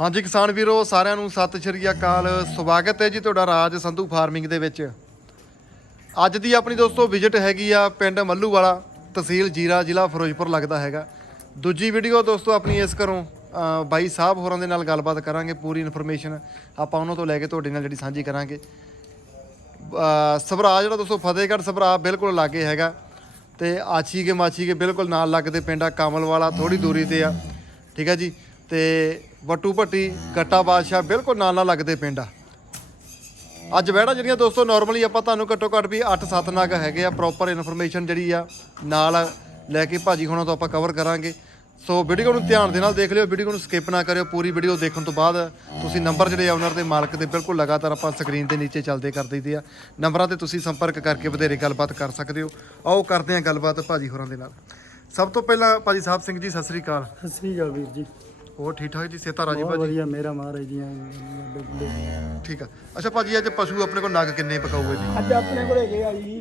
ਹਾਂਜੀ ਕਿਸਾਨ ਵੀਰੋ, ਸਾਰਿਆਂ ਨੂੰ ਸਤਿ ਸ਼੍ਰੀ ਅਕਾਲ। ਸਵਾਗਤ ਹੈ ਜੀ ਤੁਹਾਡਾ ਰਾਜ ਸੰਧੂ ਫਾਰਮਿੰਗ ਦੇ ਵਿੱਚ। ਅੱਜ ਦੀ ਆਪਣੀ ਦੋਸਤੋ ਵਿਜ਼ਿਟ ਹੈਗੀ ਆ ਪਿੰਡ ਮੱਲੂ ਵਾਲਾ ਤਹਿਸੀਲ ਜੀਰਾ, ਜ਼ਿਲ੍ਹਾ ਫਿਰੋਜ਼ਪੁਰ ਲੱਗਦਾ ਹੈਗਾ। ਦੂਜੀ ਵੀਡੀਓ ਦੋਸਤੋ ਆਪਣੀ ਇਸ ਘਰੋਂ ਬਾਈ ਸਾਹਿਬ ਹੋਰਾਂ ਦੇ ਨਾਲ ਗੱਲਬਾਤ ਕਰਾਂਗੇ, ਪੂਰੀ ਇਨਫੋਰਮੇਸ਼ਨ ਆਪਾਂ ਉਹਨਾਂ ਤੋਂ ਲੈ ਕੇ ਤੁਹਾਡੇ ਨਾਲ ਜਿਹੜੀ ਸਾਂਝੀ ਕਰਾਂਗੇ। ਸਭਰਾ ਜਿਹੜਾ ਦੋਸਤੋ ਫਤਿਹਗੜ੍ਹ ਸਭਰਾ ਬਿਲਕੁਲ ਲਾਗੇ ਹੈਗਾ ਤੇ ਆਛੀ ਕੇ ਮਾਛੀ ਕੇ ਬਿਲਕੁਲ ਨਾਲ ਲੱਗਦੇ ਪਿੰਡ ਆ ਕਮਲ ਵਾਲਾ ਥੋੜੀ ਦੂਰੀ ਤੇ ਆ। ਠੀਕ ਹੈ ਜੀ? ਤੇ ਵੱਟੂ ਭੱਟੀ, ਕੱਟਾ ਬਾਦਸ਼ਾਹ ਬਿਲਕੁਲ ਨਾਲ ਨਾਲ ਲੱਗਦੇ ਪਿੰਡ ਆ। ਅੱਜ ਵਹਿੜਾ ਜਿਹੜੀਆਂ ਦੋਸਤੋ ਨਾਰਮਲੀ ਆਪਾਂ ਤੁਹਾਨੂੰ ਘੱਟੋ ਘੱਟ ਵੀ 8-7 ਨਗ ਹੈਗੇ ਆ ਪ੍ਰੋਪਰ ਇਨਫੋਰਮੇਸ਼ਨ ਜਿਹੜੀ ਆ, ਨਾਲ ਲੈ ਕੇ ਭਾਜੀ ਹੁਣਾਂ ਤੋਂ ਆਪਾਂ ਕਵਰ ਕਰਾਂਗੇ। ਸੋ ਵੀਡੀਓ ਨੂੰ ਧਿਆਨ ਦੇ ਨਾਲ ਦੇਖ ਲਿਓ ਵੀਡੀਓ ਨੂੰ ਸਕਿਪ ਨਾ ਕਰਿਓ, ਪੂਰੀ ਵੀਡੀਓ ਦੇਖਣ ਤੋਂ ਬਾਅਦ ਤੁਸੀਂ ਨੰਬਰ ਜਿਹੜੇ ਓਨਰ ਦੇ ਮਾਲਕ ਦੇ ਬਿਲਕੁਲ ਲਗਾਤਾਰ ਆਪਾਂ ਸਕਰੀਨ ਦੇ ਨੀਚੇ ਚੱਲਦੇ ਕਰ ਦਈਦੇ ਆ। ਨੰਬਰਾਂ ਤੇ ਤੁਸੀਂ ਸੰਪਰਕ ਕਰਕੇ ਵਧੇਰੇ ਗੱਲਬਾਤ ਕਰ ਸਕਦੇ ਹੋ। ਆਓ ਕਰਦੇ ਹਾਂ ਗੱਲਬਾਤ ਭਾਜੀ ਹੋਰਾਂ ਦੇ ਨਾਲ। ਸਭ ਤੋਂ ਪਹਿਲਾਂ ਭਾਜੀ ਸਾਹਿਬ ਸਿੰਘ ਜੀ, ਸਤਿ ਸ੍ਰੀ ਅਕਾਲ। ਸਤਿ ਸ੍ਰੀ ਅਕਾਲ ਵੀਰ ਜੀ। ਹੋਰ ਠੀਕ ਠਾਕ ਜੀ? ਸੇਤਾ ਰਾਜੀ ਬਹੁਤ ਭਾਜੀ? ਵਧੀਆ ਮੇਰਾ ਮਹਾਰਾਜ ਦੀਆਂ ਬਿਲਕੁਲ ਠੀਕ ਆ। ਅੱਛਾ ਭਾਜੀ ਅੱਜ ਪਸ਼ੂ ਆਪਣੇ ਕੋਲ ਨਗ ਕਿੰਨੇ ਪਕਾਊਗੇ ਜੀ? ਅੱਜ ਆਪਣੇ ਕੋਲ ਹੈਗੇ ਆ ਜੀ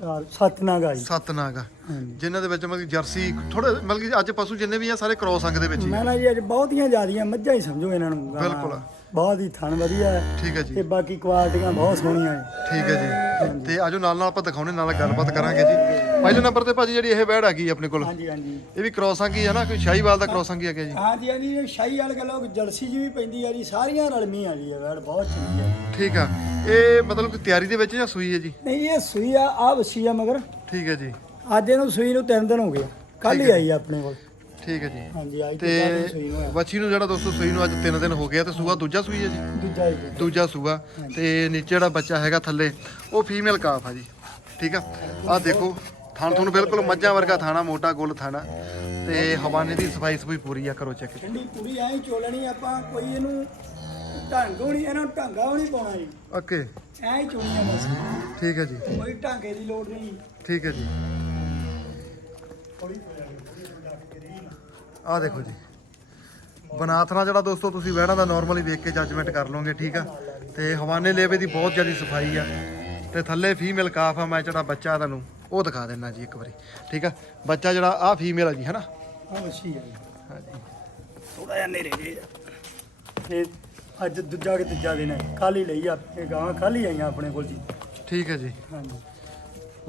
ਚਾਰ ਸੱਤ ਨਾਗ ਆ ਜੀ। ਸੱਤ ਨਾਗ ਆ। ਜਿਨ੍ਹਾਂ ਦੇ ਵਿੱਚ ਮਤਲਬ ਕਿ ਜਰਸੀ ਥੋੜੇ ਮਤਲਬ ਕਿ ਅੱਜ ਪਸ਼ੂ ਜਿੰਨੇ ਵੀ ਆ ਸਾਰੇ ਕ੍ਰੋਸ ਅੰਗ ਦੇ ਵਿੱਚ ਹੀ। ਆ। ਮੈਂ ਨਾ ਜੀ ਅੱਜ ਬਹੁਤੀਆਂ ਜ਼ਿਆਦੀਆਂ ਮੱਝਾਂ ਹੀ ਸਮਝੋ ਇਹਨਾਂ ਨੂੰ। ਬਿਲਕੁਲ। ਬਹੁਤ ਹੀ ਥਣ ਵਧੀਆ ਹੈ ਠੀਕ ਹੈ ਤੇ ਜੀ ਬਾਕੀ ਕੁਆਲਟੀਆਂ ਬਹੁਤ ਸੋਹਣੀਆਂ ਹੈ ਠੀਕ ਹੈ ਜੀ। ਤੇ ਆਜੋ ਨਾਲ ਨਾਲ ਆਪਾਂ ਦਿਖਾਉਣੇ ਨਾਲ ਗੱਲਬਾਤ ਕਰਾਂਗੇ ਜੀ। ਪਹਿਲੇ ਨੰਬਰ ਤੇ ਭਾਜੀ ਜਿਹੜੀ ਇਹ ਬੈੜ ਹੈਗੀ ਆਪਣੇ ਕੋਲ। ਹਾਂਜੀ ਹਾਂਜੀ। ਇਹ ਵੀ ਕ੍ਰੋਸ ਅੰਗ ਹੀ ਹੈ ਨਾ ਕੋਈ ਸ਼ਾਹੀਵਾਲ ਦਾ ਕ੍ਰੋਸ ਅੰਗ ਹੀ ਹੈਗਾ ਜੀ। ਹਾਂਜੀ ਹਾਂਜੀ ਇਹ ਸ਼ਾਹੀ ਵਾਲੇ ਲੋਕ ਜਲਸੀ ਜੀ ਵੀ ਪੈਂਦੀ ਆ ਜੀ ਸਾਰੀਆਂ ਰਲਮੀ ਆ ਜੀ ਇਹ ਵੈੜ ਬਹੁਤ ਚੰਗੀ ਆ। ਠੀਕ ਆ। ਇਹ ਮਤਲਬ ਕਿ ਤਿਆਰੀ ਦੇ ਵਿੱਚ ਜਾਂ ਸੂਈ ਹੈ ਜੀ? ਨਹੀਂ ਇਹ ਸੂਈ ਆ ਆ ਵਸੀ ਆ ਮਗਰ। ਠੀਕ ਹੈ ਜੀ। ਅੱਜ ਇਹਨੂੰ ਸੂਈ ਨੂੰ ਤਿੰਨ ਦਿਨ ਹੋ ਗਏ ਕੱਲ ਹੀ ਆਈ ਆ ਆਪਣੇ ਕੋਲ। ਠੀਕ ਹੈ ਜੀ। ਹਾਂਜੀ ਅੱਜ ਤੋਂ ਸੂਈ ਨੂੰ ਆ। ਬੱਚੀ ਨੂੰ ਜਿਹੜਾ ਦੋਸਤੋ ਸੂਈ ਨੂੰ ਅੱਜ 3 ਦਿਨ ਹੋ ਗਏ ਆ ਤੇ ਸੂਆ ਦੂਜਾ ਸੂਈ ਹੈ ਜੀ? ਦੂਜਾ ਹੀ ਦੂਜਾ ਸੂਆ। ਤੇ ਨੀਚੇ ਜਿਹੜਾ ਬੱਚਾ ਹੈਗਾ ਥੱਲੇ ਉਹ ਫੀਮੇਲ ਕਾਫ ਆ ਜੀ। ਠੀਕ ਆ? ਆਹ ਦੇਖੋ ਥਣ ਤੁਹਾਨੂੰ ਬਿਲਕੁਲ ਮੱਝਾਂ ਵਰਗਾ ਥਾਣਾ ਮੋਟਾ ਗੁੱਲ ਥਾਣਾ। ਤੇ ਹਵਾਨੇ ਦੀ ਸਫ਼ਾਈ ਸਫ਼ਾਈ ਪੂਰੀ ਆ ਕਰੋ ਚੈੱਕ। ਠੰਡੀ ਪੂਰੀ ਐਂ ਚੋਲਣੀ ਆਪਾਂ ਕੋਈ ਇਹਨੂੰ ਢੰਗ ਹੋਣੀ ਇਹਨਾਂ ਢਾਂਗਾ ਨਹੀਂ ਪਾਉਣਾ ਜੀ। ਓਕੇ। ਐਂ ਚੋਣੀਆਂ ਬਸ। ਠੀਕ ਹੈ ਜੀ। ਕੋਈ ਢਾਂਗੇ ਦੀ ਲੋੜ ਨਹੀਂ। ਠੀਕ ਹੈ ਜੀ। ਆਹ ਦੇਖੋ ਜੀ। ਬਨਾਥਨਾ ਜਿਹੜਾ ਦੋਸਤੋ ਤੁਸੀਂ ਵਹਿਣਾ ਦਾ ਨਾਰਮਲੀ ਵੇਖ ਕੇ ਜੱਜਮੈਂਟ ਕਰ ਲਓਗੇ ਠੀਕ ਆ? ਤੇ ਹਵਾਨੇ ਲੇਵੇ ਦੀ ਬਹੁਤ ਜ਼ਿਆਦਾ ਸਫ਼ਾਈ ਆ। ਤੇ ਥੱਲੇ ਫੀਮੇਲ ਕਾਫ ਆ ਮੈਂ ਜਿਹੜਾ ਬੱਚਾ ਤੁਹਾਨੂੰ ਉਹ ਦਿਖਾ ਦੇਣਾ ਜੀ ਇੱਕ ਵਾਰੀ ਠੀਕ ਆ? ਬੱਚਾ ਜਿਹੜਾ ਆ ਫੀਮੇਲ ਆ ਜੀ ਹੈਨਾ? ਆ ਵਸੀ ਆ ਹਾਂਜੀ। ਥੋੜਾ ਜਿਹਾ ਨੇਰੇ ਜੇ। ਤੇ ਅੱਜ ਦੂਜਾ ਕਿ ਤੀਜਾ ਦਿਨ ਹੈ। ਕੱਲ ਹੀ ਲਈ ਆ ਇਹ ਗਾਂ ਕੱਲ ਹੀ ਆਈਆਂ ਆਪਣੇ ਕੋਲ ਜੀ। ਠੀਕ ਹੈ ਜੀ। ਹਾਂਜੀ।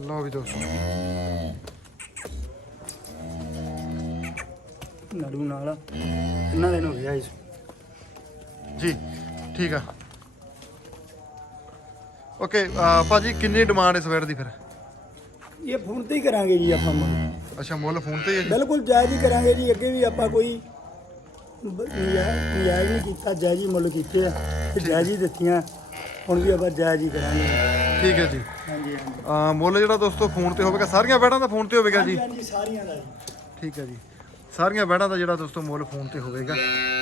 ਲਓ ਵੀ ਦੋਸਤੋ। ਨੜੂ ਨਾਲ। ਇਹਨਾਂ ਦਿਨ ਹੋ ਗਿਆ ਇਸ ਜੀ ਠੀਕ ਆ। ਓਕੇ ਭਾਜੀ ਕਿੰਨੀ ਡਿਮਾਂਡ ਇਸ ਵੇਰ ਦੀ ਫਿਰ? ਇਹ ਫੋਨ ਤੇ ਹੀ ਕਰਾਂਗੇ ਜੀ ਆਪਾਂ ਮੁੱਲ। ਅੱਛਾ ਮੁੱਲ ਫੋਨ ਤੇ ਹੀ ਹੈ ਜੀ? ਬਿਲਕੁਲ ਜਾਇਜ਼ ਹੀ ਕਰਾਂਗੇ ਜੀ। ਅੱਗੇ ਵੀ ਆਪਾਂ ਕੋਈ ਬ- ਜਾਇਜ਼ ਜਾਇਜ਼ ਨਹੀਂ ਕੀਤਾ ਜਾਇਜ਼ ਹੀ ਮੁੱਲ ਕੀਤੇ ਆ। ਤੇ ਜਾਇਜ਼ ਹੀ ਦਿੱਤੀਆਂ। ਹੁਣ ਵੀ ਆਪਾਂ ਜਾਇਜ਼ ਹੀ ਕਰਾਂਗੇ। ਠੀਕ ਹੈ ਜੀ। ਹਾਂਜੀ ਹਾਂਜੀ। ਅਹ ਮੁੱਲ ਜਿਹੜਾ ਦੋਸਤੋ ਫੋਨ ਤੇ ਹੋਵੇਗਾ ਸਾਰੀਆਂ ਬੈੜਾਂ ਦਾ ਫੋਨ ਤੇ ਹੋਵੇਗਾ ਜੀ? ਹਾਂਜੀ ਸਾਰੀਆਂ ਦਾ ਜੀ। ਠੀਕ ਹੈ ਜੀ। ਸਾਰੀਆਂ ਬੈੜਾਂ ਦਾ ਜਿਹੜਾ ਦੋਸਤੋ ਮੁੱਲ ਫੋਨ ਤੇ ਹੋਵੇਗਾ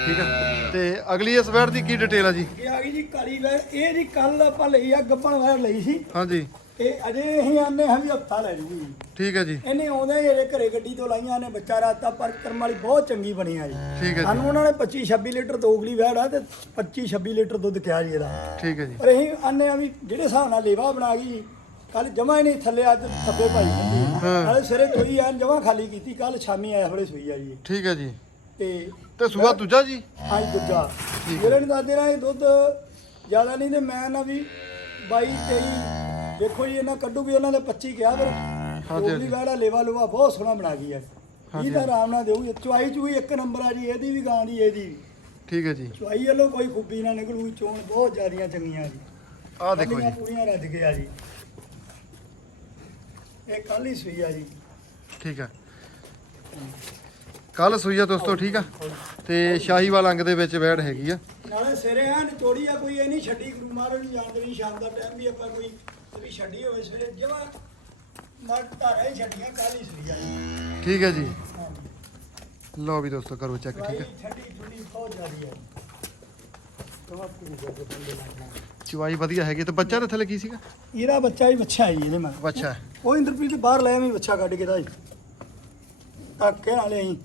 ਠੀਕ ਹੈ ਤੇ ਅਗਲੀ ਇਸ ਬੈੜ ਦੀ ਕੀ ਡਿਟੇਲ ਆ ਜੀ? ਇਹ ਆ ਗਈ ਜੀ ਕਾਲੀ ਵੈਰ ਇਹ ਜੀ ਕੱਲ ਆਪਾਂ ਲਈ ਆ ਗੱਪਣ ਵੈਰ ਲਈ ਸੀ। ਹਾਂਜੀ। ਇਹ ਅਜੇ ਅਸੀਂ ਆਨੇ ਹਾਂ ਵੀ ਹਫਤਾ ਲੈ ਜੂਗੀ। ਠੀਕ ਹੈ ਜੀ। ਇਹਨੇ ਆਉਂਦੇ ਜਿਹੜੇ ਘਰੇ ਗੱਡੀ ਤੋਂ ਲਾਈਆਂ ਨੇ ਬੱਚਾ ਰਾਤਾ ਪਰ ਕਰਮ ਵਾਲੀ ਬਹੁਤ ਚੰਗੀ ਬਣੀ ਆ ਜੀ। ਠੀਕ ਹੈ ਜੀ। ਸਾਨੂੰ ਉਹਨਾਂ ਨੇ 25 26 ਲੀਟਰ ਦੋਗਲੀ ਵੈੜ ਆ ਤੇ 25 26 ਲੀਟਰ ਦੁੱਧ ਕਿਹਾ ਜੀ ਇਹਦਾ। ਠੀਕ ਹੈ ਜੀ। ਪਰ ਅਸੀਂ ਆਨੇ ਆ ਵੀ ਜਿਹੜੇ ਹਿਸਾਬ ਨਾਲ ਲੇਵਾ ਬਣਾ ਗਈ ਕੱਲ ਜਮਾ ਹੀ ਨਹੀਂ ਥੱਲੇ ਅੱਜ ਥੱਬੇ ਭਾਈ ਕੱਢੀ ਹਾਂ। ਨਾਲੇ ਸਿਰੇ ਚੋਈ ਆ ਜਮਾ ਖਾਲੀ ਕੀਤੀ ਕੱਲ ਸ਼ਾਮੀ ਆਇਆ ਫੜੇ ਸੋਈ ਆ ਜੀ। ਠੀਕ ਹੈ ਜੀ। ਤੇ ਤੇ ਸੂਆ ਦੂਜਾ ਜੀ? ਅੱਜ ਦੂਜਾ। ਜਿਹੜੇ ਨੂੰ ਦੱਸਦੇ ਰਹੇ ਦੁੱਧ ਜ਼ਿਆਦਾ ਨਹੀਂ ਤੇ ਮੈਂ ਨਾ ਵੀ 22 23 ਦੇਖੋ ਜੀ ਇਹਨਾਂ ਕੱਢੂ ਵੀ ਉਹਨਾਂ ਦੇ 25 ਕਿਹਾ ਪਰ ਹਾਂਜੀ, ਉਹਦੀ ਵਾਲਾ ਲੇਵਾ ਲੂਆ ਬਹੁਤ ਸੋਹਣਾ ਬਣਾ ਗਈ ਹੈ। ਇਹ ਤਾਂ ਆਰਾਮ ਨਾਲ ਦੇਊਗੀ। ਚੁਆਈ ਚੂਈ ਇੱਕ ਨੰਬਰ ਆ ਜੀ ਇਹਦੀ ਵੀ ਗਾਂ ਦੀ ਇਹਦੀ ਵੀ। ਠੀਕ ਹੈ ਜੀ। ਚੁਆਈ ਵੱਲੋਂ ਕੋਈ ਖੂਬੀ ਨਾ ਨਿਕਲੂਗੀ ਚੋਣ ਬਹੁਤ ਜ਼ਿਆਦੀਆਂ ਚੰਗੀਆਂ ਜੀ। ਆਹ ਦੇਖੋ ਜੀ। ਪੂਰੀਆਂ ਰੱਜ ਗਿਆ ਜੀ। ਇਹ ਕੱਲ ਹੀ ਸੂਈ ਆ ਜੀ। ਠੀਕ ਹੈ ਕੱਲ ਸੂਈ ਆ ਦੋਸਤੋ ਠੀਕ ਆ? ਤੇ ਸ਼ਾਹੀਵਾਲ ਅੰਗ ਦੇ ਵਿੱਚ ਬੈੜ ਹੈਗੀ ਆ। ਨਾਲੇ ਸਿਰੇ ਆ ਨਿਚੋੜੀ ਆ ਕੋਈ ਇਹ ਨਹੀਂ ਛੱਡੀ ਗੁਰੂ ਮਹਾਰਾਜ ਨੂੰ ਜਾਣਦੇ ਨਹੀਂ ਸ਼ਾਮ ਦਾ ਟਾਈਮ ਵੀ ਆਪਾਂ ਕੋਈ ਵੀ ਛੱਡੀ ਹੋਵੇ ਸਵੇਰੇ ਜਮਾ ਮਰ ਧਾਰਾ ਹੀ ਛੱਡੀਆਂ ਕੱਲ ਹੀ ਸੂਈ ਆ ਜੀ। ਠੀਕ ਹੈ ਜੀ। ਲਓ ਵੀ ਦੋਸਤੋ ਕਰੋ ਚੈੱਕ ਠੀਕ ਹੈ ਠੰਡੀ ਠੰਡੀ ਬਹੁਤ ਜ਼ਿਆਦੀ ਲੱਗਣਾ ਚਵਾਈ ਵਧੀਆ ਹੈਗੀ ਤੇ ਬੱਚਾ ਦੇ ਥੱਲੇ ਕੀ ਸੀਗਾ? ਇਹਦਾ ਬੱਚਾ ਹੀ ਬੱਚਾ ਹੈ ਜੀ ਇਹਦੇ ਮਨ ਅੱਛਾ ਉਹ ਇੰਦਰਪ੍ਰੀਤ ਦੇ ਬਾਹਰ ਲਾਇਆ ਮੈਂ ਵੱਛਾ ਕੱਢ ਕੇ ਦਾ ਤੱਕ ਕੇ ਨਾਲੇ ਅਸੀਂ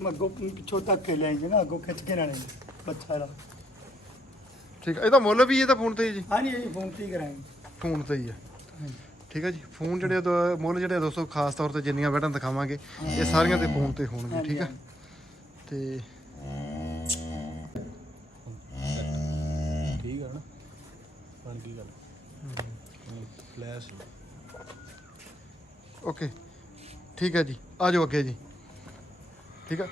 ਮੈਂ ਅੱਗੋਂ ਪਿੱਛੋਂ ਤੱਕ ਕੇ ਲੈ ਨਾ ਅੱਗੋਂ ਖਿੱਚ ਕੇ ਨਾਲੇ ਬੱਚਾ ਦਾ ਠੀਕ ਹੈ ਇਹਦਾ ਮੁੱਲ ਵੀ ਇਹਦਾ ਫੋਨ ਤੇ ਹੀ ਜੀ। ਹਾਂਜੀ ਜੀ ਫੋਨ ਤੇ ਹੀ ਕਰਾਂਗੇ। ਫੋਨ ਤੇ ਹੀ ਹੈ ਠੀਕ ਹੈ ਜੀ ਫੋਨ ਜਿਹੜੇ ਮੁੱਲ ਜਿਹੜੇ ਦੋਸਤੋ ਖਾਸ ਤੌਰ ਤੇ ਜਿੰਨੀਆਂ ਬੈਟਾਂ ਦਿਖਾਵਾਂਗੇ ਇਹ ਸਾਰੀਆਂ ਤੇ ਫੋਨ ਤੇ ਹੋਣਗੇ ਠੀਕ ਹੈ ਤੇ ਠੀਕ ਹੈ ਨਾ ਬਣ ਗਈ ਗੱਲ। ਫਲੈਸ਼ ਓਕੇ ਠੀਕ ਹੈ ਜੀ। ਆ ਜਾਓ ਅੱਗੇ ਜੀ। ਠੀਕ ਆ।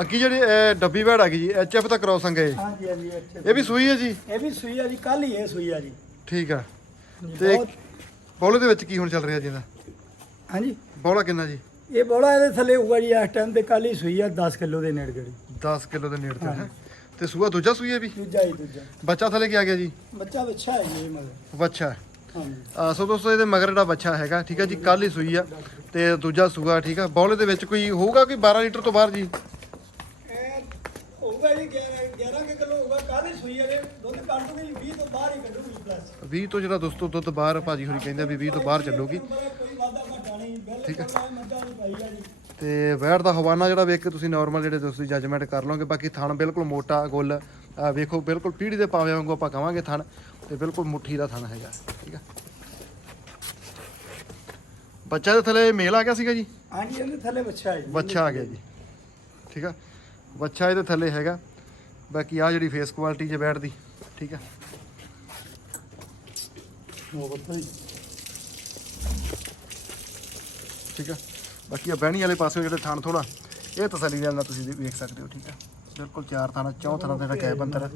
ਅੱਗੇ ਜਿਹੜੀ ਇਹ ਡੱਬੀ ਵੈੜ ਆ ਗਈ ਜੀ ਐਚ ਐਫ ਤਾਂ ਕ੍ਰੋਸਿੰਗ ਹੈ ਇਹ। ਹਾਂਜੀ ਹਾਂਜੀ ਇੱਥੇ ਇਹ ਵੀ ਸੂਈ ਹੈ ਜੀ? ਇਹ ਵੀ ਸੂਈ ਆ ਜੀ ਕੱਲ ਹੀ ਇਹ ਸੂਈ ਆ ਜੀ। ਠੀਕ ਆ। ਤੇ ਬਹੁਤ ਬੌਲੇ ਦੇ ਵਿੱਚ ਕੀ ਹੁਣ ਚੱਲ ਰਿਹਾ ਜੀ ਇਹਦਾ? ਹਾਂਜੀ। ਬੌਲਾ ਕਿੰਨਾ ਜੀ? ਇਹ ਬੋਲਾ ਇਹਦੇ ਥੱਲੇ ਹੋਊਗਾ ਜੀ ਇਸ ਟਾਈਮ ਤੇ ਕੱਲ ਹੀ ਸੂਈ ਆ 10 ਕਿਲੋ ਦੇ ਨੇੜੇ ਗੜੀ। 10 ਕਿਲੋ ਦੇ ਨੇੜੇ ਤੇ ਹੈ? ਤੇ ਸੂਆ ਦੂਜਾ ਸੂਈ ਹੈ ਵੀ? ਦੂਜਾ ਹੀ ਦੂਜਾ। ਬੱਚਾ ਥੱਲੇ ਕੀ ਆ ਗਿਆ ਜੀ? ਬੱਚਾ ਬੱਚਾ ਹੈ ਜੀ ਇਹ ਮਗਰ ਬੱਚਾ ਆ ਸੋ ਦੋਸਤੋ ਇਹਦੇ ਮਗਰ ਜਿਹੜਾ ਬੱਚਾ ਹੈਗਾ ਠੀਕ ਹੈ ਜੀ ਕੱਲ ਹੀ ਸੂਈ ਆ ਤੇ ਦੂਜਾ ਸੂਆ ਠੀਕ ਆ। ਬੌਲੇ ਦੇ ਵਿੱਚ ਕੋਈ ਹੋਊਗਾ ਕੋਈ 12 ਲੀਟਰ ਤੋਂ ਬਾਹਰ ਜੀ? ਹੋਊਗਾ ਜੀ 11 ਕਿ ਕਿਲੋ ਹੋਊਗਾ ਕੱਲ ਹੀ ਸੂਈ ਆ ਇਹ ਦੁੱਧ ਕੱਢ ਦੂਗੀ 20 ਤੋਂ ਬਾਹਰ ਹੀ ਕੱਢੂਗੀ ਪਲੱਸ 20 ਤੋਂ ਜਿਹੜਾ ਦੋਸਤੋ ਦੁੱਧ ਬਾਹਰ ਭਾਜੀ ਹੋਰੀ ਕਹਿੰਦੇ ਵੀ 20 ਤੋਂ ਬਾਹਰ ਚੱਲੂਗੀ। ਕੋਈ ਵਾਦਾ ਘਾਟਾ ਨਹੀਂ ਬਿਲਕੁਲ ਐ ਮੱਝਾਂ ਨਹੀਂ ਪਾਈ ਆ ਜੀ। ਤੇ ਵੈੜ ਦਾ ਹਵਾਨਾ ਜਿਹੜਾ ਵੇਖ ਕੇ ਤੁਸੀਂ ਨਾਰਮਲ ਜਿਹੜੇ ਤੁਸੀਂ ਜੱਜਮੈਂਟ ਕਰ ਲਓਗੇ ਬਾਕੀ ਥਣ ਬਿਲਕੁਲ ਮੋਟਾ ਗੁੱਲ ਵੇਖੋ ਬਿਲਕੁਲ ਪੀੜੀ ਦੇ ਪਾਵੇ ਵਾਂਗੂ ਆਪਾਂ ਕਵਾਂਗੇ ਥਣ। ਤੇ ਬਿਲਕੁਲ ਮੁੱਠੀ ਦਾ ਥਣ ਹੈਗਾ ਠੀਕ ਆ। ਬੱਚਾ ਦੇ ਥੱਲੇ ਮੇਲ ਆ ਗਿਆ ਸੀਗਾ ਜੀ? ਹਾਂਜੀ ਇਹਦੇ ਥੱਲੇ ਬੱਚਾ ਹੈ ਜੀ। ਬੱਚਾ ਆ ਗਿਆ ਜੀ ਠੀਕ ਆ। ਬੱਚਾ ਇਹਦੇ ਥੱਲੇ ਹੈਗਾ। ਬਾਕੀ ਆ ਜਿਹੜੀ ਫੇਸ ਕੁਆਲਿਟੀ ਜੇ ਬੈਠ ਦੀ ਠੀਕ ਆ। ਉਹ ਠੀਕ ਆ। ਬਾਕੀ ਆ ਬਹਿਣੀ ਵਾਲੇ ਪਾਸੇ ਜਿਹੜੇ ਥਣ ਥੋੜਾ ਇਹ ਤਸੱਲੀ ਨਾਲ ਤੁਸੀਂ ਵੇਖ ਸਕਦੇ ਹੋ ਠੀਕ ਆ। ਬਿਲਕੁਲ ਚਾਰ ਥਾਣਾ ਚੌਥ ਥਾਣਾ ਦਾ ਕੈਬ ਅੰਤਰ ਆ।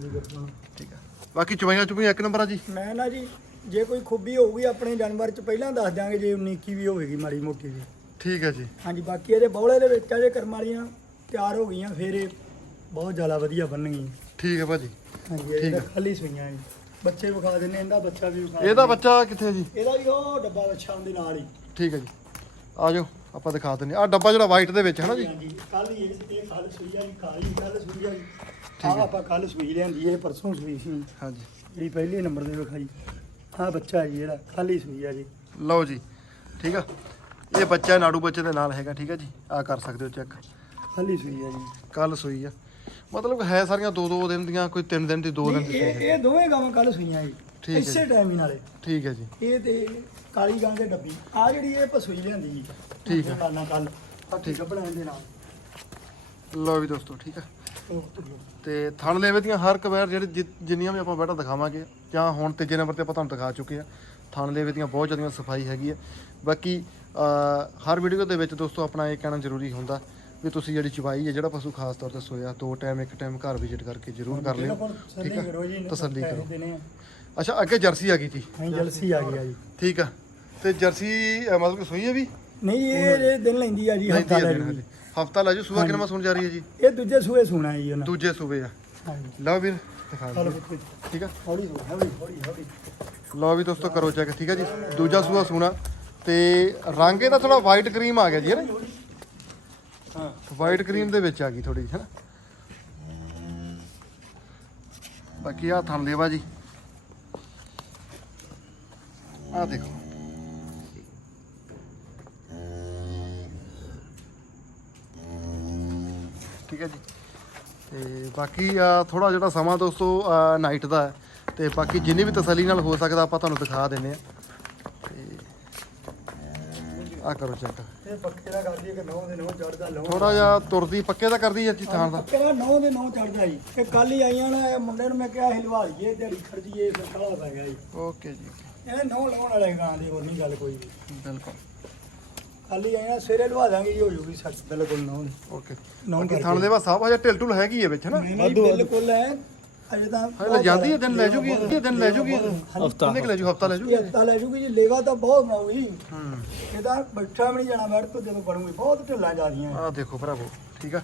ਠੀਕ ਆ। ਬਾਕੀ ਚੁਬਾਈਆਂ ਚੁਬਾਈਆਂ ਇੱਕ ਨੰਬਰ ਆ ਜੀ। ਮੈਂ ਨਾ ਜੀ ਜੇ ਕੋਈ ਖੂਬੀ ਹੋਊਗੀ ਆਪਣੇ ਜਾਨਵਰ ਚ ਪਹਿਲਾਂ ਦੱਸ ਦਿਆਂਗੇ ਜੇ 19 ਕੀ ਵੀ ਹੋਵੇਗੀ ਮਾੜੀ ਮੋਟੀ ਜੀ। ਠੀਕ ਹੈ ਜੀ। ਹਾਂਜੀ ਬਾਕੀ ਇਹਦੇ ਬੌਲੇ ਦੇ ਵਿੱਚ ਅਜੇ ਕਰਮ ਵਾਲੀਆਂ ਤਿਆਰ ਹੋ ਗਈਆਂ ਫਿਰ ਇਹ ਬਹੁਤ ਜ਼ਿਆਦਾ ਵਧੀਆ ਬਣਨਗੀਆਂ। ਠੀਕ ਹੈ ਭਾਜੀ। ਹਾਂਜੀ ਠੀਕ ਇਹਦਾ ਹੈ। ਖਾਲੀ ਸੂਈਆਂ ਜੀ। ਬੱਚੇ ਵਿਖਾ ਦਿੰਨੇ ਇਹਦਾ ਬੱਚਾ ਵੀ ਵਿਖਾ ਇਹਦਾ। ਬੱਚਾ ਕਿੱਥੇ ਹੈ ਜੀ? ਇਹਦਾ ਵੀ ਉਹ ਡੱਬਾ ਬੱਚਾ ਉਹਦੇ ਨਾਲ ਹੀ। ਠੀਕ ਹੈ ਜੀ। ਆ ਜਾਓ ਆਪਾਂ ਦਿਖਾ ਦਿੰਨੇ ਆ ਡੱਬਾ ਜਿਹੜਾ ਵਾਈਟ ਦੇ ਵਿੱਚ ਹੈ ਨਾ ਜੀ? ਹਾਂਜੀ ਕੱਲ ਹੀ ਇਹ ਇਹ ਕੱਲ ਸੂਈ ਆ ਜੀ ਕਾਲੀ ਕੱਲ ਸੂਈ ਆ ਜੀ। ਠੀਕ ਆਹ ਹੈ। ਆਪਾਂ ਕੱਲ ਸੂਈ ਲਿਆਂਦੀ ਇਹ ਪਰਸੋਂ ਸੂਈ ਸੀ ਹਾਂਜੀ। ਜਿਹੜੀ ਪਹਿਲੇ ਨੰਬਰ ਦੇ ਵਿਖਾਈ। ਆਹ ਬੱਚਾ ਜੀ ਕੱਲ ਹੀ ਸੂਈ ਆ ਜੀ। ਲਓ ਜੀ ਠੀਕ ਆ। ਇਹ ਬੱਚਾ ਨਾੜੂ ਬੱਚੇ ਦੇ ਨਾਲ ਹੈਗਾ ਠੀਕ ਹੈ ਜੀ। ਆ ਕਰ ਸਕਦੇ ਹੋ ਚੈੱਕ। ਕੱਲ ਹੀ ਸੂਈ ਆ ਜੀ। ਕੱਲ ਸੂਈ ਆ। ਮਤਲਬ ਹੈ ਸਾਰੀਆਂ ਦੋ ਦੋ ਦਿਨ ਦੀਆਂ ਕੋਈ ਤਿੰਨ ਦਿਨ ਦੀ ਦੋ ਦਿਨ ਦੀ ਇਹ ਇਹ ਦੋਵੇਂ ਗਾਵਾਂ ਕੱਲ ਸੂਈਆਂ ਜੀ। ਠੀਕ ਹੈ ਇਸੇ ਟਾਈਮ ਹੀ ਨਾਲੇ। ਠੀਕ ਹੈ ਜੀ। ਇਹ ਤੇ ਕਾਲੀ ਗਾਂ ਦੇ ਡੱਬੀ। ਆ ਜਿਹੜੀ ਇਹ ਪਸੂਈ ਲਿਆਂਦੀ ਜੀ। ਠੀਕ ਹੈ। ਲਾਣਾ ਕੱਲ ਬਾਕੀ ਠੀਕ। ਕੱਪੜਿਆਂ ਦੇ ਨਾਲ। ਲਓ ਵੀ ਦੋਸਤੋ ਠੀਕ ਆ। ਉਹ ਤੋਂ ਥਣ ਲੇਵੇ ਦੀਆਂ ਹਰ ਕਵੈਰ ਜਿਹੜੇ ਜਿੰਨੀਆਂ ਵੀ ਆਪਾਂ ਬੈਠਾ ਦਿਖਾਵਾਂਗੇ ਜਾਂ ਹੁਣ ਤੀਜੇ ਨੰਬਰ ਤੇ ਆਪਾਂ ਤੁਹਾਨੂੰ ਦਿਖਾ ਚੁੱਕੇ ਆ। ਥਣ ਲੇਵੇ ਦੀਆਂ ਬਹੁਤ ਜ਼ਿਆਦਾ ਸਫ਼ਾਈ ਹੈਗੀ ਆ। ਬਾਕੀ ਹਰ ਵੀਡੀਓ ਦੇ ਵਿੱਚ ਦੋਸਤੋ ਆਪਣਾ ਇਹ ਕਹਿਣਾ ਜ਼ਰੂਰੀ ਹੁੰਦਾ ਵੀ ਤੁਸੀਂ ਜਿਹੜੀ ਚਵਾਈ ਹੈ ਜਿਹੜਾ ਪਸ਼ੂ ਖਾਸ ਤੌਰ ਤੇ ਸੋਇਆ ਦੋ ਟਾਈਮ ਇੱਕ ਟਾਈਮ ਘਰ ਵਿਜ਼ਿਟ ਕਰਕੇ ਜ਼ਰੂਰ ਕਰ ਲਿਓ। ਠੀਕ ਜੀ ਤਸੱਲੀ ਕਰੋ। ਅੱਛਾ ਅੱਗੇ ਜਰਸੀ ਆ ਗਈ ਜੀ ਹਾਂ ਜਲਸੀ ਆ ਗਈ ਆ ਜੀ। ਠੀਕ ਆ। ਤੇ ਜਰਸੀ ਮਤਲਬ ਕਿ ਸੋਈ ਹੈ ਵੀ? ਨਹੀਂ ਇਹ ਦਿਨ ਲੈਂਦੀ ਆ ਜੀ ਹਫਤਾ ਲੈ ਜੂਗੀ ਹਫਤਾ ਲੈ ਜੂ ਸੂਆ ਕਿੰਨਾ ਸੁਣ ਜਾ ਰਹੀ ਹੈ ਜੀ? ਇਹ ਦੂਜੇ ਸੂਏ ਸੁਣਾ ਜੀ ਉਹਨਾਂ ਦੂਜੇ ਸੂਬੇ ਆ। ਹਾਂਜੀ। ਲਓ ਵੀਰ ਦਿਖਾ ਦਿਓ। ਠੀਕ ਆ? ਹੌਲੀ ਹੌਲੀ ਹੌਲੀ ਹੌਲੀ ਲਓ ਵੀ ਦੋਸਤੋ ਕਰੋ ਚੈੱਕ ਠੀਕ ਹੈ ਜੀ? ਦੂਜਾ ਸੂਆ ਸੂਣਾ। ਤੇ ਰੰਗ ਇਹਦਾ ਥੋੜਾ ਵਾਈਟ ਕਰੀਮ ਆ ਗਿਆ ਜੀ ਹੈ ਨਾ? ਹਾਂ। ਵਾਈਟ ਕਰੀਮ ਦੇ ਵਿੱਚ ਆ ਗਈ ਥੋੜੀ ਹੈ ਨਾ? ਬਾਕੀ ਆ ਥਣ ਲੇਵਾ ਜੀ। ਆ ਦੇਖੋ। ਠੀਕ ਹੈ ਜੀ। ਤੇ ਬਾਕੀ ਆ ਥੋੜਾ ਜਿਹੜਾ ਸਮਾਂ ਦੋਸਤੋ ਨਾਈਟ ਦਾ ਹੈ। ਤੇ ਬਾਕੀ ਜਿੰਨੀ ਵੀ ਤਸੱਲੀ ਨਾਲ ਹੋ ਸਕਦਾ ਆਪਾਂ ਤੁਹਾਨੂੰ ਦਿਖਾ ਦਿੰਨੇ ਆ ਤੇ ਆ ਕਰੋ ਚੈੱਕ ਇਹ ਪੱਕੇ ਦਾ ਕਰਦੀ ਹੈ ਕਿ ਨੌ ਦੇ ਨੌ ਚੜਦਾ ਲਓ ਥੋੜਾ ਜਿਹਾ ਤੁਰਦੀ ਪੱਕੇ ਦਾ ਕਰਦੀ ਹੈ ਜੀ ਥਾਂ ਦਾ? ਪੱਕੇ ਦਾ ਨੌ ਦੇ ਨੌ ਚੜਦਾ ਜੀ। ਇਹ ਕੱਲ ਹੀ ਆਈਆਂ ਨਾ ਇਹ ਮੁੰਡੇ ਨੂੰ ਮੈਂ ਕਿਹਾ ਹਿਲਵਾ ਲਈਏ ਦਿਹਾੜੀ ਖਰਚੀਏ ਫਿਰ ਕਾਲਾ ਪੈ ਗਿਆ ਜੀ। ਓਕੇ ਜੀ। ਇਹ ਨੌ ਲਾਉਣ ਵਾਲੇ ਗਾਂ ਦੇ ਹੋਰ ਨਹੀਂ ਗੱਲ ਕੋਈ ਵੀ। ਬਿਲਕੁਲ। ਕੱਲ ਹੀ ਆਈਆਂ ਸਵੇਰੇ ਲਵਾ ਦਾਂਗੇ ਜੀ ਹੋ ਜੂਗੀ ਸੱਚ ਬਿਲਕੁਲ ਨੌ। ਓਕੇ ਨੌ ਬਾਕੀ ਥਣ ਦੇ ਵਾ ਸਭ ਹਜੇ ਢਿਲ ਢੁਲ ਹੈਗੀ ਹੈ ਵਿੱਚ ਹਨਾ ਨਹੀਂ ਨਹੀਂ ਬਿਲਕੁਲ ਹੈ ਅਜੇ ਤਾਂ ਹਜੇ ਲੈ ਜਾਂਦੀ ਹੈ ਦਿਨ ਲੈ ਜੂਗੀ ਇਹ ਦਿਨ ਲੈ ਜੂਗੀ। ਹਫਤਾ। ਕਿੰਨੇ ਕੁ ਲੈ ਜੂ ਹਫਤਾ ਲੈ ਜੂਗੀ। ਇਹ ਹਫਤਾ ਲੈ ਜੂਗੀ ਜੀ ਲੇਵਾ ਤਾਂ ਬਹੁਤ ਮਾਉਗੀ ਹੂੰ। ਇਹਦਾ ਬੈਠਾ ਵੀ ਨਹੀਂ ਜਾਣਾ ਬੈਠ ਤੋਂ ਜਦੋਂ ਬਣੂਗੀ ਬਹੁਤ ਢਿੱਲਾਂ ਜਾਂਦੀਆਂ ਆਹ ਦੇਖੋ ਭਰਾਵੋ ਠੀਕ ਆ?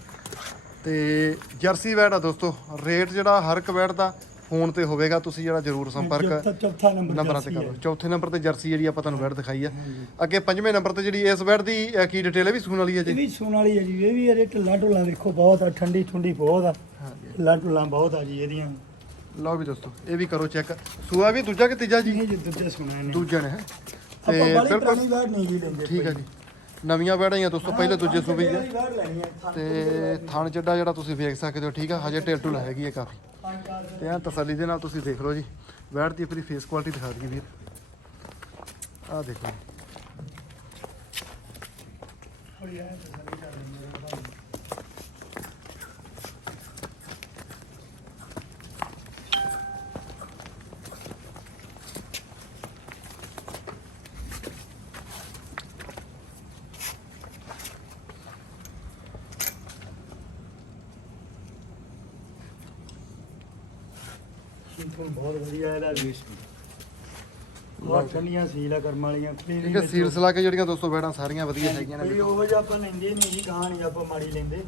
ਤੇ ਜਰਸੀ ਵੈਟ ਆ ਦੋਸਤੋ ਰੇਟ ਜਿਹੜਾ ਹਰ ਇੱਕ ਵੈਟ ਦਾ ਫੋਨ ਤੇ ਹੋਵੇਗਾ ਤੁਸੀਂ ਜਿਹੜਾ ਜ਼ਰੂਰ ਸੰਪਰਕ ਚੌਥਾ ਨੰਬਰ ਨੰਬਰਾਂ ਤੇ ਕਰੋ। ਚੌਥੇ ਨੰਬਰ ਤੇ ਜਰਸੀ ਜਿਹੜੀ ਆਪਾਂ ਤੁਹਾਨੂੰ ਵੈਟ ਦਿਖਾਈ ਆ ਅੱਗੇ ਪੰਜਵੇਂ ਨੰਬਰ ਤੇ ਜਿਹੜੀ ਇਸ ਵੈਟ ਦੀ ਕੀ ਡਿਟੇਲ ਹੈ? ਵੀ ਸੂਣ ਵਾਲੀ ਹੈ ਇਹ ਜੀ ਵੀ ਸੂਣ ਵਾਲੀ ਹੈ ਜੀ। ਇਹ ਵੀ ਇਹਦੇ ਢਿੱਲਾਂ ਢੁੱਲਾਂ ਦੇਖੋ ਬਹੁਤ ਆ ਠੰਡੀ ਠੁੰਡੀ ਬਹੁਤ ਆ। ਢਿੱਲਾਂ ਢੁੱਲਾਂ ਬਹੁਤ ਆ ਜੀ ਇਹਦੀਆਂ। ਲਓ ਵੀ ਦੋਸਤੋ ਇਹ ਵੀ ਕਰੋ ਚੈੱਕ। ਸੂਆ ਵੀ ਦੂਜਾ ਕਿ ਤੀਜਾ ਜੀ? ਇਹ ਜੀ ਦੂਜੇ ਸੁਣਾ ਨੇ ਦੂਜਾ ਨੇ ਹੈ? ਆਪਾਂ ਤੇ ਬੜੀ ਬਿਲਕੁਲ ਪੁਰਾਣੀ ਵਾਰ ਨਹੀਂ ਜੀ ਲੈਂਦੇ ਠੀਕ ਹੈ ਜੀ। ਨਵੀਆਂ ਵੈੜਾਂ ਹੀ ਆ ਦੋਸਤੋ ਪਹਿਲੇ ਦੂਜੇ ਸੂਬੇ ਹੀ ਆ। ਤੇ। ਥਣ ਚੱਡਾ ਜਿਹੜਾ ਤੁਸੀਂ ਵੇਖ ਸਕਦੇ ਹੋ ਠੀਕ ਆ? ਹਜੇ ਢਿੱਲ ਢੁੱਲ ਹੈਗੀ ਹੈ ਕਾਫੀ। ਤੇ ਆ ਤਸੱਲੀ ਦੇ ਨਾਲ ਤੁਸੀਂ ਦੇਖ ਲਓ ਜੀ। ਵੈੜ ਦੀ ਆਪਣੀ ਫੇਸ ਕੁਆਲਿਟੀ ਦਿਖਾ ਦਈਏ ਵੀਰ। ਆਹ ਦੇਖੋ ਥੋਂ ਬਹੁਤ ਵਧੀਆ ਇਹਦਾ ਵੀ। ਬਹੁਤ ਚੰਗੀਆਂ ਸੀਲਾ ਕਰਮ ਵਾਲੀਆਂ ਠੀਕ ਹੈ ਸੀਲ ਸਲਾ ਕੇ ਜਿਹੜੀਆਂ ਦੋਸਤੋ ਬੈੜਾਂ ਸਾਰੀਆਂ ਵਧੀਆ ਹੈਗੀਆਂ ਨੇ ਉਹੋ ਜਿਹਾ ਆਪਾਂ ਲੈਂਦੇ ਨਹੀਂ ਜੀ ਕਹਾਣੀ ਆਪਾਂ ਮਾੜੀ ਲੈਂਦੇ।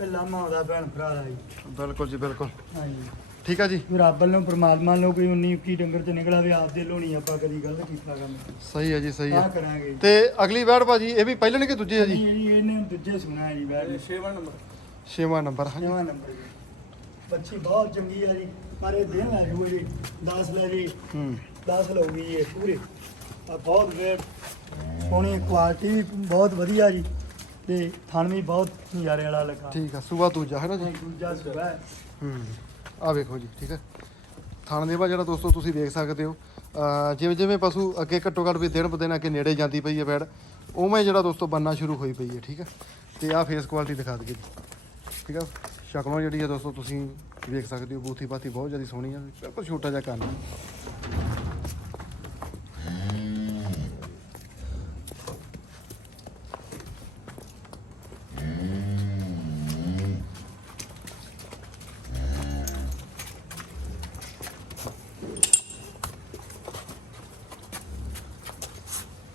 ਇਹ ਲਾਮਾ ਆਉਂਦਾ ਭੈਣ ਭਰਾ ਦਾ ਜੀ। ਬਿਲਕੁਲ ਜੀ ਬਿਲਕੁਲ। ਹਾਂਜੀ। ਠੀਕ ਆ ਜੀ। ਰੱਬ ਵੱਲੋਂ ਪ੍ਰਮਾਤਮਾ ਵੱਲੋਂ ਕੋਈ 19 21 ਡੰਗਰ ਚ ਨਿਕਲਾ ਵੀ ਆਪਦੇ ਲੋਣੀ ਆਪਾਂ ਕਦੀ ਗਲਤ ਕੀਤਾ ਕੰਮ। ਸਹੀ ਹੈ ਜੀ ਸਹੀ ਆ। ਹੈ ਕਰਾਂਗੇ। ਤੇ ਅਗਲੀ ਬੈੜ ਭਾਜੀ ਇਹ ਵੀ ਪਹਿਲੇ ਨੇ ਕਿ ਦੂਜੇ ਹੈ ਜੀ? ਜੀ ਇਹਨੇ ਦੂਜੇ ਸੁਣਾ ਹੈ ਜੀ ਬੈਠ 6ਵਾਂ ਨੰਬਰ। ਛੇਵਾਂ ਨੰਬਰ ਹਾਂਜੀ। ਨਵਾਂ ਨੰਬਰ ਜੀ। ਬੱਚੀ ਬਹੁਤ ਚੰਗੀ ਆ ਜੀ। ਪਰ ਇਹ ਦਿਨ ਲੈ ਜੂ ਜੀ 10 ਲੈ ਜੀ ਹੂੰ। 10 ਲਊਗੀ ਜੀ ਇਹ ਪੂਰੇ। ਆ ਬਹੁਤ ਵੇਟ ਸੋਹਣੀ ਕੁਆਲਿਟੀ ਵੀ ਬਹੁਤ ਵਧੀਆ ਜੀ ਤੇ ਥਣ ਵੀ ਬਹੁਤ ਨਜ਼ਾਰੇ ਵਾਲਾ ਲੱਗਾ। ਠੀਕ ਆ ਸੂਆ ਦੂਜਾ ਹੈ ਨਾ ਜੀ? ਦੂਜਾ ਸੁਬਾ ਹੂੰ। ਆ ਵੇਖੋ ਜੀ ਠੀਕ ਹੈ। ਥਣ ਦੇਵਾ ਜਿਹੜਾ ਦੋਸਤੋ ਤੁਸੀਂ ਵੇਖ ਸਕਦੇ ਹੋ। ਜਿਵੇਂ ਜਿਵੇਂ ਪਸ਼ੂ ਅੱਗੇ ਘੱਟੋ ਘੱਟ ਵੀ ਦਿਨ ਬ ਦਿਨ ਅੱਗੇ ਨੇੜੇ ਜਾਂਦੀ ਪਈ ਹੈ ਬੈੜ ਉਵੇਂ ਜਿਹੜਾ ਦੋਸਤੋ ਬੰਨਾ ਸ਼ੁਰੂ ਹੋਈ ਪਈ ਹੈ ਠੀਕ ਹੈ। ਤੇ ਆ ਫੇਸ ਕੁਆਲਿਟੀ ਦਿਖਾ ਦਈਏ ਜੀ। ਠੀਕ ਆ ਸ਼ਕਲੋਂ ਜਿਹੜੀ ਹੈ ਦੋਸਤੋ ਤੁਸੀਂ ਵੇਖ ਸਕਦੇ ਹੋ, ਬੂਥੀ ਬਾਤੀ ਬਹੁਤ ਜ਼ਿਆਦਾ ਸੋਹਣੀ ਆ, ਬਿਲਕੁਲ ਛੋਟਾ ਜਿਹਾ ਕੰਨ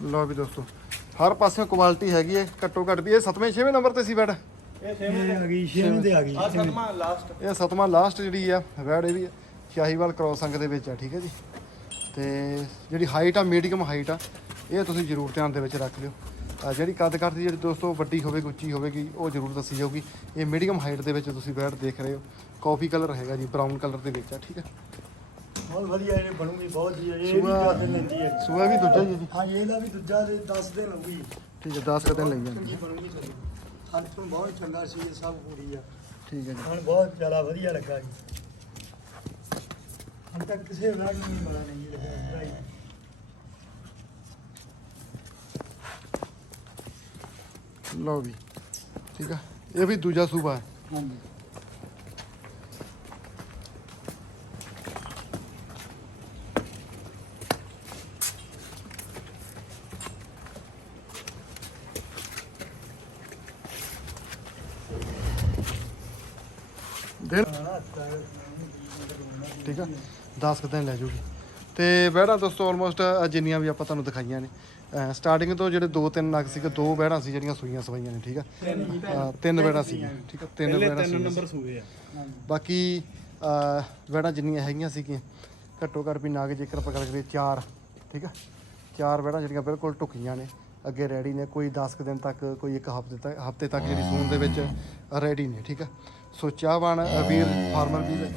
ਲਓ ਵੀ ਦੋਸਤੋ, ਹਰ ਪਾਸਿਓਂ ਕੁਆਲਿਟੀ ਹੈਗੀ ਹੈ ਘੱਟੋ ਘੱਟ ਵੀ ਇਹ 7ਵੇਂ 6ਵੇਂ ਨੰਬਰ ਤੇ ਸੀ ਬੈਡ। ਇਹ ਇਹ ਆ ਗਈ ਛੇਵੇਂ ਤੇ ਆ ਗਈ ਆ ਸਤਵਾਂ ਲਾਸਟ ਇਹ ਸਤਵਾਂ ਲਾਸਟ ਜਿਹੜੀ ਆ ਬੈੜ ਇਹ ਵੀ ਸ਼ਾਹੀਵਾਲ ਕ੍ਰੋਸ ਅੰਗ ਦੇ ਵਿੱਚ ਆ ਠੀਕ ਹੈ ਜੀ। ਤੇ ਜਿਹੜੀ ਹਾਈਟ ਆ ਮੀਡੀਅਮ ਹਾਈਟ ਆ ਇਹ ਤੁਸੀਂ ਜ਼ਰੂਰ ਧਿਆਨ ਦੇ ਵਿੱਚ ਰੱਖ ਲਿਓ। ਜਿਹੜੀ ਕੱਦ ਕੱਦ ਦੀ ਜਿਹੜੀ ਦੋਸਤੋ ਵੱਡੀ ਹੋਵੇਗੀ ਉੱਚੀ ਹੋਵੇਗੀ ਉਹ ਜ਼ਰੂਰ ਦੱਸੀ ਜਾਊਗੀ। ਇਹ ਮੀਡੀਅਮ ਹਾਈਟ ਦੇ ਵਿੱਚ ਤੁਸੀਂ ਬੈੜ ਦੇਖ ਰਹੇ ਹੋ। ਕਾਫੀ ਕਲਰ ਹੈਗਾ ਜੀ ਬਰਾਊਨ ਕਲਰ ਦੇ ਵਿੱਚ ਆ ਠੀਕ ਹੈ। ਬਹੁਤ ਵਧੀਆ ਇਹ ਬਣੂਗੀ ਬਹੁਤ ਜੀ ਇਹ ਵੀ ਸੂਆ- ਜ਼ਿਆਦਾ ਲੈਂਦੀ ਹੈ। ਸੂਆ ਵੀ ਦੂਜਾ ਹੀ ਹੈ ਜੀ। ਹਾਂ ਜੀ, ਇਹਦਾ ਵੀ ਦੂਜਾ ਦੇ 10 ਦਿਨ ਹੋਊਗੀ ਠੀਕ ਹੈ 10 ਦਿਨ ਲਈ ਜਾਂਦੀ ਚੰਗੀ ਬਣੂਗੀ ਹਰ ਤੋਂ ਬਹੁਤ ਚੰਗਾ ਸੀ ਇਹ ਸਭ ਪੂਰੀ ਆ। ਠੀਕ ਹੈ ਜੀ। ਹੁਣ ਬਹੁਤ ਜ਼ਿਆਦਾ ਵਧੀਆ ਲੱਗਾ ਜੀ। ਹੁਣ ਤੱਕ ਕਿਸੇ ਵੈਗ ਨੂੰ ਨਹੀਂ ਬੜਾ ਨਹੀਂ ਲੱਗਾ ਇਸ ਤਰ੍ਹਾਂ ਹੀ। ਲਓ ਵੀ ਠੀਕ ਆ। ਇਹ ਵੀ ਦੂਜਾ ਸੂਬਾ ਹੈ। ਹਾਂਜੀ ਦਿਨ ਹਾਂ, ਤਾਂ- ਠੀਕ ਆ 10 ਕੁ ਦਿਨ ਲੈ ਜੂਗੀ। ਤੇ ਬਹਿੜਾਂ ਦੋਸਤੋ ਆਲਮੋਸਟ ਜਿੰਨੀਆਂ ਵੀ ਆਪਾਂ ਤੁਹਾਨੂੰ ਦਿਖਾਈਆਂ ਨੇ। ਸਟਾਰਟਿੰਗ ਤੋਂ ਜਿਹੜੇ ਦੋ ਤਿੰਨ ਨਗ ਸੀਗੇ ਦੋ ਬਹਿੜਾਂ ਸੀ ਜਿਹੜੀਆਂ ਸੂਈਆਂ ਸਵਾਈਆਂ ਨੇ ਠੀਕ ਆ? ਤਿੰਨ ਬਹਿੜਾਂ ਸੀਗੀਆਂ ਠੀਕ ਆ? ਤਿੰਨ ਬਹਿੜਾਂ ਤਿੰਨ ਸੀਗੀਆਂ ਨੰਬਰ ਸੂਏ ਆ। ਹਾਂਜੀ। ਬਾਕੀ ਬਹਿੜਾਂ ਜਿੰਨੀਆਂ ਹੈਗੀਆਂ ਸੀਗੀਆਂ ਘੱਟੋ ਘੱਟ ਵੀ ਨਗ ਜੇਕਰ ਆਪਾਂ ਗੱਲ ਕਰੀਏ ਚਾਰ ਠੀਕ ਆ? ਚਾਰ ਬਹਿੜਾਂ ਜਿਹੜੀਆਂ ਬਿਲਕੁਲ ਟੁਕੀਆਂ ਨੇ ਅੱਗੇ ਰੈਡੀ ਨੇ ਕੋਈ 10 ਕੁ ਦਿਨ ਤੱਕ ਕੋਈ ਇੱਕ ਹਫ਼ਤੇ ਤੱਕ ਹਫ਼ਤੇ ਤੱਕ ਜਿਹੜੀ ਸੂਣ ਦੇ ਵਿੱਚ ਰੈਡੀ ਨੇ ਠੀਕ ਆ? ਸੋ ਚਾਹਵਾਨ ਵੀਰ ਫਾਰਮਰ ਵੀਰ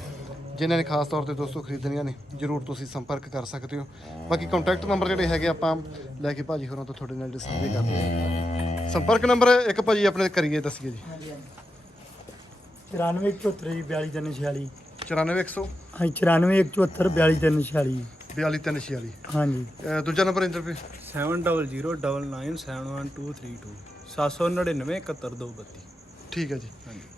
ਜਿਨ੍ਹਾਂ ਨੇ ਖਾਸ ਤੌਰ ਤੇ ਦੋਸਤੋ ਖਰੀਦਣੀਆਂ ਨੇ ਜਰੂਰ ਤੁਸੀਂ ਸੰਪਰਕ ਕਰ ਸਕਦੇ ਹੋ। ਬਾਕੀ ਕੰਟੈਕਟ ਨੰਬਰ ਜਿਹੜੇ ਹੈਗੇ ਆਪਾਂ ਲੈ ਕੇ ਭਾਜੀ ਹੋਰਾਂ ਤੋਂ ਤੁਹਾਡੇ ਨਾਲ ਜਿਹੜੇ ਸਾਂਝੇ ਕਰਦੇ ਹਾਂ। ਸੰਪਰਕ ਨੰਬਰ ਇੱਕ ਭਾਜੀ ਆਪਣੇ ਕਰੀਏ ਦੱਸੀਏ ਜੀ। ਹਾਂਜੀ, ਹਾਂਜੀ। 94 74 42 346 94100 ਹਾਂਜੀ 94 74 42 346 42346 ਹਾਂਜੀ। ਦੂਜਾ ਨੰਬਰ ਇੰਟਰਵਿਊ 7009991232 799 71232 ਠੀਕ ਹੈ ਜੀ।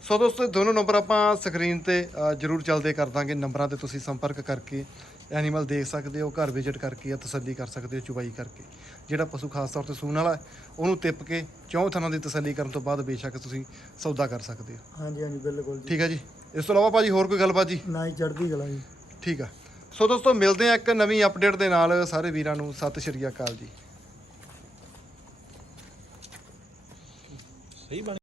ਸੋ ਦੋਸਤੋ ਇਹ ਦੋਨੋਂ ਨੰਬਰ ਆਪਾਂ ਸਕਰੀਨ ਤੇ ਅ, ਜਰੂਰ ਚੱਲਦੇ ਕਰ ਦਾਂਗੇ। ਨੰਬਰਾਂ ਤੇ ਤੁਸੀਂ ਸੰਪਰਕ ਕਰਕੇ ਐਨੀਮਲ ਦੇਖ ਸਕਦੇ ਹੋ ਘਰ ਵਿਜ਼ਿਟ ਕਰਕੇ ਜਾਂ ਤਸੱਲੀ ਕਰ ਸਕਦੇ ਹੋ ਚੁਬਾਈ ਕਰਕੇ। ਜਿਹੜਾ ਪਸ਼ੂ ਖਾਸ ਤੌਰ ਤੇ ਸੂਣ ਵਾਲਾ ਹੈ, ਉਹਨੂੰ ਤਿੱਪ ਕੇ ਚੌਂ ਥਾਂ ਦੀ ਤਸੱਲੀ ਕਰਨ ਤੋਂ ਬਾਅਦ ਬੇਸ਼ੱਕ ਤੁਸੀਂ ਸੌਦਾ ਕਰ ਸਕਦੇ ਹੋ। ਹਾਂਜੀ ਹਾਂਜੀ ਬਿਲਕੁਲ ਜੀ। ਠੀਕ ਹੈ ਜੀ। ਇਸ ਤੋਂ ਇਲਾਵਾ ਭਾਜੀ ਹੋਰ ਕੋਈ ਗੱਲਬਾਤ ਜੀ? ਨਾ ਹੀ ਚੜ੍ਹਦੀ ਕਲਾ ਜੀ। ਠੀਕ ਆ। ਸੋ ਦੋਸਤੋ ਮਿਲਦੇ ਆ ਇੱਕ ਨਵੀਂ ਅਪਡੇਟ ਦੇ ਨਾਲ। ਸਾਰੇ ਵੀਰਾਂ ਨੂੰ ਸਤਿ ਸ਼੍ਰੀ ਅਕਾਲ ਜੀ। ਸਹੀ ਬਣ